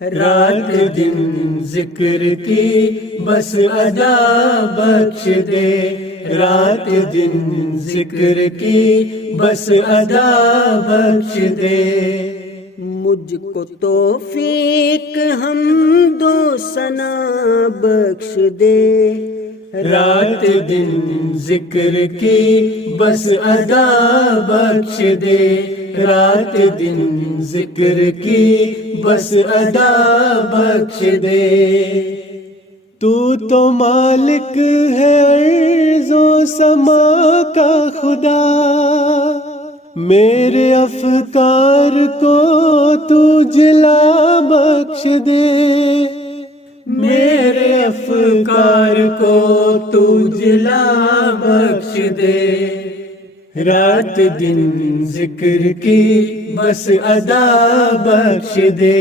رات دن ذکر کی بس ادا بخش دے، رات دن ذکر کی بس ادا بخش دے، مجھ کو توفیق حمد و ثنا بخش دے، رات دن ذکر کی بس ادا بخش دے، رات دن ذکر کی بس ادا بخش دے۔ تو مالک ہے ارض و سما کا خدا، میرے افکار کو تو جلا بخش دے، میرے افکار کو تو جلا بخش دے، رات دن ذکر کی بس ادا بخش دے۔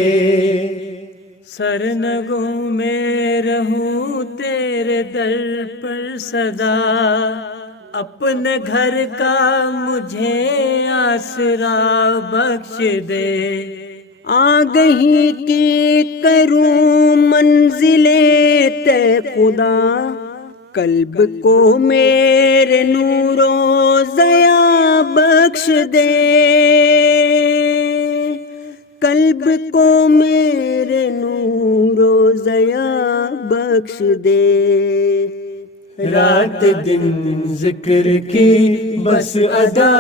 سرنگوں میں رہوں تیرے در پر صدا، اپنے گھر کا مجھے آسرا بخش دے، آگہی کی کروں منزلیں طے خدا، قلب کو میرے نور و ضیا بخش دے، قلب کو میرے نور و ضیا بخش دے، رات دن ذکر کی بس ادا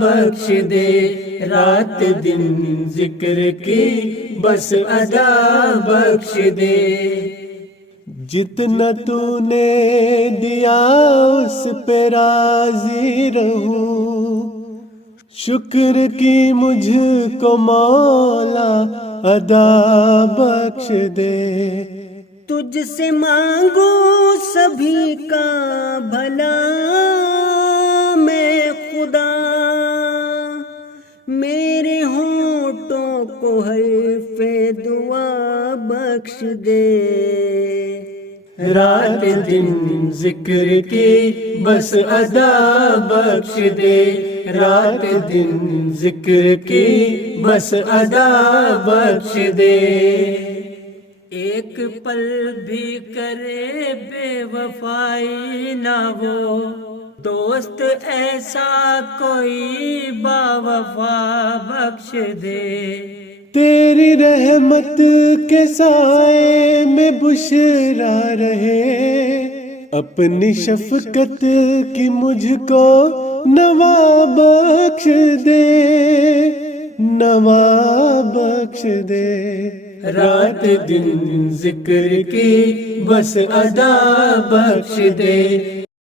بخش دے، رات دن ذکر کی بس ادا بخش دے، جتنا تو نے دیا اس پہ راضی رہوں، شکر کی مجھ کو مولا ادا بخش دے، تجھ سے مانگو سبھی کا بھلا میں خدا، میرے ہونٹوں کو حرف دعا بخش دے، رات دن ذکر کی بس ادا بخش دے، رات دن ذکر کی بس ادا بخش دے، ایک پل بھی کرے بے وفائی نہ ہو، دوست ایسا کوئی با وفا بخش دے، تیری رحمت کے سائے میں بشرا رہے، اپنی شفقت کی مجھ کو نوا بخش دے، نوا بخش دے، رات دن ذکر کی بس ادا بخش دے۔